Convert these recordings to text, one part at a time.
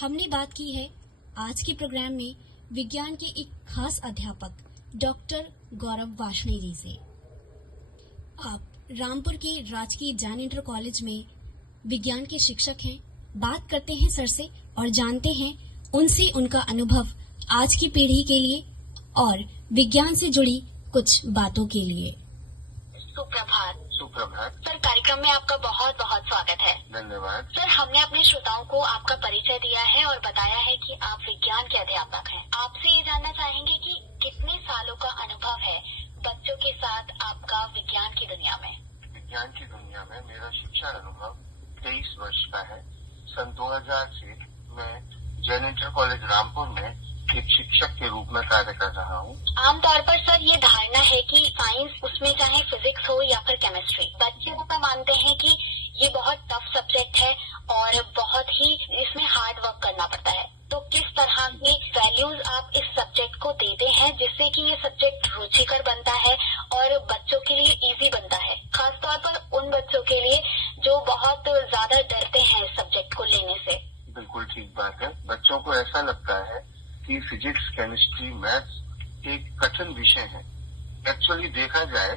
हमने बात की है आज के प्रोग्राम में विज्ञान के एक खास अध्यापक डॉक्टर गौरव वार्ष्णेय जी से। आप रामपुर के राजकीय जैन इंटर कॉलेज में विज्ञान के शिक्षक हैं। बात करते हैं सर से और जानते हैं उनसे उनका अनुभव आज की पीढ़ी के लिए और विज्ञान से जुड़ी कुछ बातों के लिए। सुप्रभात। सुप्रभात सर, कार्यक्रम में आपका बहुत बहुत स्वागत है। धन्यवाद। सर, हमने अपने श्रोताओं को आपका परिचय दिया है और बताया है कि आप विज्ञान के अध्यापक हैं। आपसे ये जानना चाहेंगे कि कितने सालों का अनुभव है बच्चों के साथ आपका विज्ञान की दुनिया में? विज्ञान की दुनिया में मेरा शिक्षा अनुभव 23 वर्ष का है। सन 2000 से मैं जैन इंटर कॉलेज रामपुर में एक शिक्षक के रूप में कार्य कर रहा हूँ। आमतौर पर सर ये धारणा है कि साइंस, उसमें चाहे फिजिक्स हो या फिर केमिस्ट्री, बच्चे ऐसा मानते हैं कि ये बहुत टफ सब्जेक्ट है और बहुत ही इसमें हार्ड वर्क करना पड़ता है। तो किस तरह के वैल्यूज आप इस सब्जेक्ट को देते हैं जिससे कि ये सब्जेक्ट रुचिकर बनता है और बच्चों के लिए इजी बनता है, खासतौर पर उन बच्चों के लिए जो बहुत ज्यादा डरते हैं इस सब्जेक्ट को लेने से? बिल्कुल ठीक बात है। बच्चों को ऐसा लगता है कि फिजिक्स, केमिस्ट्री, मैथ्स एक कठिन विषय है। एक्चुअली देखा जाए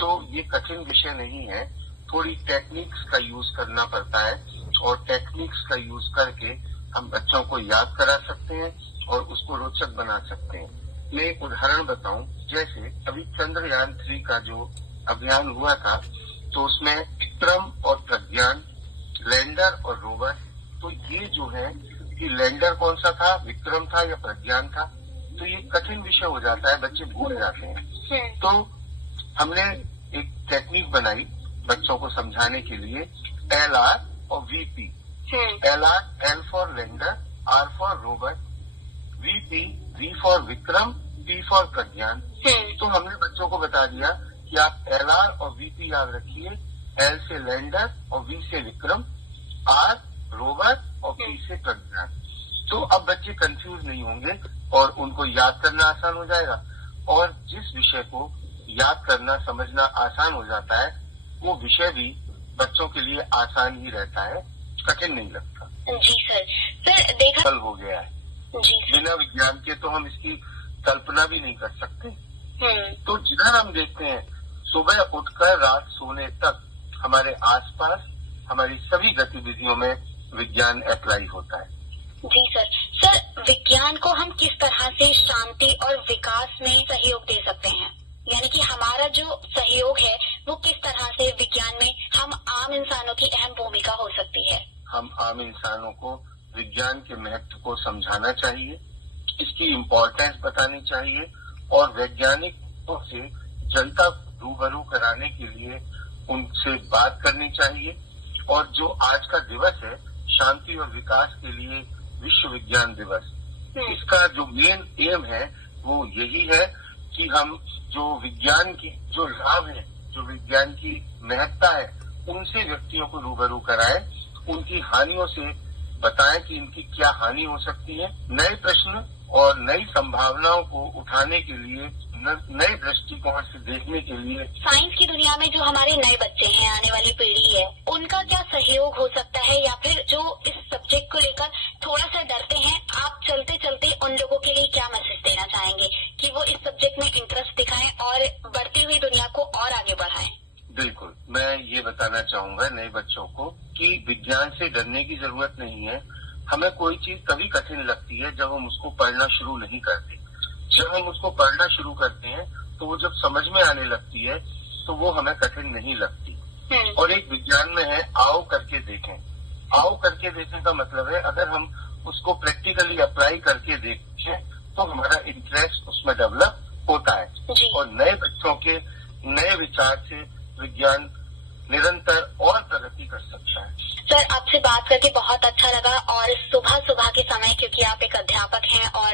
तो ये कठिन विषय नहीं है। थोड़ी टेक्निक्स का यूज करना पड़ता है और टेक्निक्स का यूज करके हम बच्चों को याद करा सकते हैं और उसको रोचक बना सकते हैं। मैं एक उदाहरण बताऊं, जैसे अभी चंद्रयान 3 का जो अभियान हुआ था तो उसमें विक्रम और प्रज्ञान, लैंडर और रोवर, तो ये जो है कि लैंडर कौन सा था, विक्रम था या प्रज्ञान था, तो ये कठिन विषय हो जाता है, बच्चे भूल जाते हैं। तो हमने एक टेक्निक बनाई बच्चों को समझाने के लिए, LR और VP। LR, L for lander, R for rover, VP, V for Vikram, P for Pragyan. तो हमने बच्चों को बता दिया कि आप LR और VP याद रखिए, L से लैंडर और V से विक्रम, R रोवर और P से प्रज्ञान। तो अब बच्चे कंफ्यूज नहीं होंगे और उनको याद करना आसान हो जाएगा। और जिस विषय को याद करना, समझना आसान हो जाता है, वो विषय भी बच्चों के लिए आसान ही रहता है, कठिन नहीं लगता। जी सर। सर देखा कल हो गया है। जी सर। बिना विज्ञान के तो हम इसकी कल्पना भी नहीं कर सकते। तो जिधर हम देखते हैं, सुबह उठकर रात सोने तक हमारे आसपास हमारी सभी गतिविधियों में विज्ञान अप्लाई होता है। जी सर। सर, विज्ञान को हम किस तरह से शांति और विकास में सहयोग दे सकते हैं? यानी कि हमारा जो सहयोग है वो किस तरह से विज्ञान में हम आम इंसानों की अहम भूमिका हो सकती है? हम आम इंसानों को विज्ञान के महत्व को समझाना चाहिए, इसकी इम्पोर्टेंस बतानी चाहिए और वैज्ञानिकों से जनता रूबरू कराने के लिए उनसे बात करनी चाहिए। और जो आज का दिवस है, शांति और विकास के लिए विश्व विज्ञान दिवस, इसका जो मेन एम है वो यही है कि हम जो विज्ञान की जो लाभ है, जो विज्ञान की महत्ता है, उनसे व्यक्तियों को रूबरू कराएं, उनकी हानियों से बताएं कि इनकी क्या हानि हो सकती है, नए प्रश्न और नई संभावनाओं को उठाने के लिए, नए दृष्टिकोण से देखने के लिए। साइंस की दुनिया में जो हमारे नए बच्चे हैं, आने वाली पीढ़ी है, उनका क्या सहयोग हो सकता है? या फिर जो इस सब्जेक्ट को लेकर थोड़ा सा डरते हैं, आप चलते चलते उन लोगों के लिए क्या मैसेज देना चाहेंगे कि वो इस सब्जेक्ट में इंटरेस्ट दिखाएं और बढ़ती हुई दुनिया को और आगे बढ़ाएं? बिल्कुल, मैं ये बताना चाहूंगा नए बच्चों को कि विज्ञान से डरने की जरूरत नहीं है। हमें कोई चीज तभी कठिन लगती है जब हम उसको पढ़ना शुरू नहीं करते। जब हम उसको पढ़ना शुरू करते हैं तो वो जब समझ में आने लगती है तो वो हमें कठिन नहीं लगती। और एक विज्ञान में है, आओ करके देखें। आओ करके देखें का मतलब है, अगर हम उसको प्रैक्टिकली अप्लाई करके देखें तो हमारा इंटरेस्ट उसमें डेवलप होता है और नए बच्चों के नए विचार से विज्ञान निरंतर और प्रगति कर सकता है। सर, आपसे बात करके बहुत अच्छा लगा और सुबह सुबह के समय, क्योंकि आप एक अध्यापक हैं और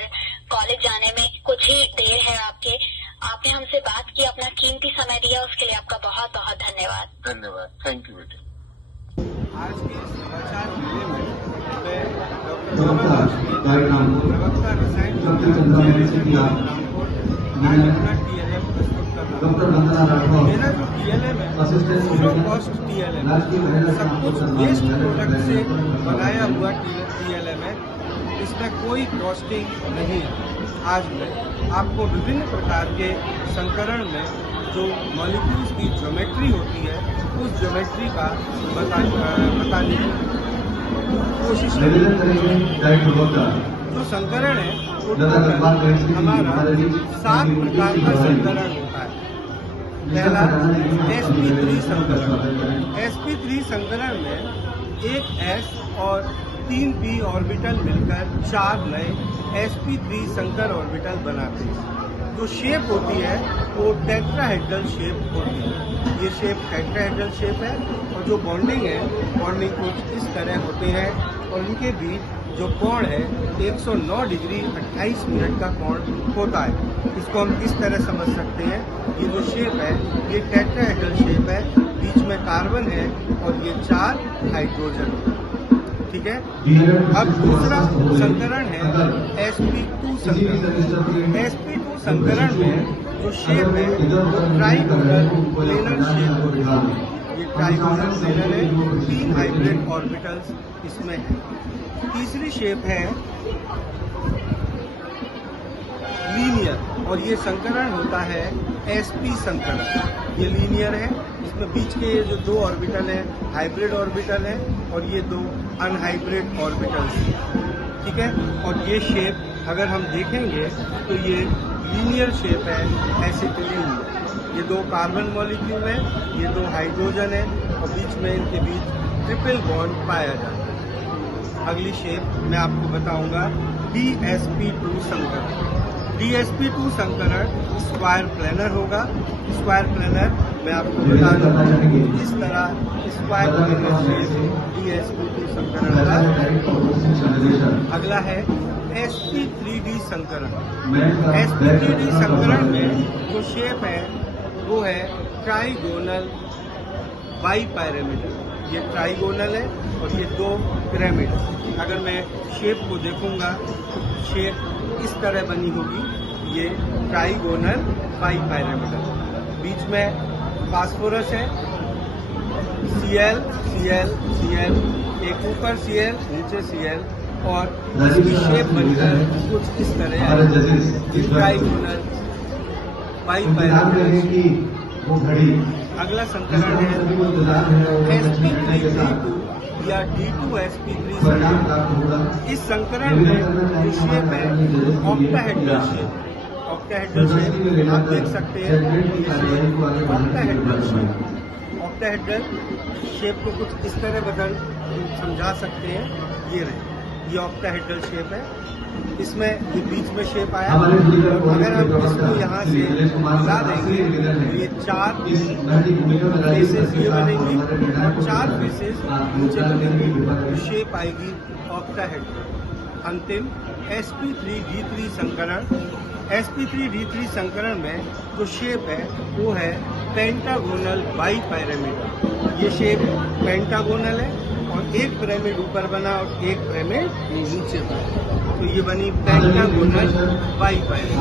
कॉलेज जाने में कुछ ही देर है आपने हमसे बात की, अपना कीमती समय दिया, उसके लिए आपका बहुत बहुत धन्यवाद। धन्यवाद। थैंक यू बेटे। आज के समाचार मेले में मैं प्रवक्ता रसायन मेरा जो TLM है, जीरो कॉस्ट TLM है, सब कुछ वेस्ट प्रोडक्ट से बनाया हुआ TLM है। इसमें कोई कॉस्टिंग नहीं है। आज मैं आपको विभिन्न प्रकार के संकरण में जो मॉलिक्यूल्स की ज्योमेट्री होती है उस ज्योमेट्री का बताने की कोशिश करूँगा। जो संकरण है वो हमारा 7 प्रकार का संकरण होता है। पहला sp3 संकरण। sp3 संकरण में एक s और 3 p ऑर्बिटल मिलकर 4 नए sp3 संकर ऑर्बिटल बनाते हैं। जो शेप होती है वो टेट्राहेड्रल शेप होती है। ये शेप टेट्राहेड्रल शेप है और जो बॉन्डिंग कुछ इस तरह होते हैं और इनके बीच जो कोण है 109 डिग्री 28 मिनट का कोण होता है। इसको हम इस तरह समझ सकते हैं, ये जो शेप है ये टेट्राहेड्रल शेप है, बीच में कार्बन है और ये 4 हाइड्रोजन। ठीक है। अब दूसरा संकरण है sp2 संकरण। sp2 संकरण में जो शेप है वो ट्राइगोनल प्लेनर शेप होती है। ये ट्राइगोनल प्लेनर है, 3 हाइब्रिड ऑर्बिटल्स इसमें है। तीसरी शेप है लीनियर और ये संकरण होता है sp संकरण। ये लीनियर है, इसमें बीच के ये जो 2 ऑर्बिटल है हाइब्रिड ऑर्बिटल है और ये 2 अनहाइब्रिड ऑर्बिटल्स। ठीक है। और ये शेप अगर हम देखेंगे तो ये लीनियर शेप है एसिटिलीन। ये 2 कार्बन मॉलिक्यूल है, ये 2 हाइड्रोजन है और बीच में इनके बीच ट्रिपल बॉन्ड पाया जाता है। अगली शेप मैं आपको बताऊंगा dsp2 संकरण। dsp2 संकरण स्क्वायर प्लेनर होगा। स्क्वायर प्लेनर मैं आपको बता दूं इस तरह स्क्वायर प्लेनर शेप dsp2 संकरण का। अगला है sp3d संकरण। sp3d संकरण में जो शेप है वो है ट्राइगोनल बाइपिरामिडल। ये ट्राइगोनल है और ये 2 पिरामिड। अगर मैं शेप को देखूंगा तो शेप इस तरह बनी होगी, ये ट्राइगोनल बाइपिरामिडल। बीच में फास्फोरस है, Cl Cl Cl, एक ऊपर Cl नीचे Cl और इसकी शेप बनकर कुछ इस तरह है, ट्राइगोनल बाइपिरामिडल। अगला संकरण है sp3d2 या d2sp3 संकरण। इस संकरण में जो शेप है ऑक्टाहेड्रल शेप। ऑक्टाहेड्रल शेप आप देख सकते हैं, ऑक्टाहेड्रल शेप। ऑक्टाहेड्रल शेप को कुछ इस तरह समझा सकते हैं। ये रहे, ये ऑक्टाहेड्रल शेप है। इसमें ये बीच में शेप आया। अगर हम इसको यहाँ से मिला देंगे तो ये 4 फेसेस ये बनेंगी और 4 फेसेस नीचे बनेंगी तो शेप आएगी ऑक्टाहेड्रल। अंतिम sp3d3 संकरण। sp3d3 संकरण में जो शेप है वो है पेंटागोनल बाइपिरामिडल। ये शेप पेंटागोनल है और एक पिरामिड ऊपर बना और एक पिरामिड नीचे बना, तो ये बनी पेंटागोनल बाइपिरामिडल।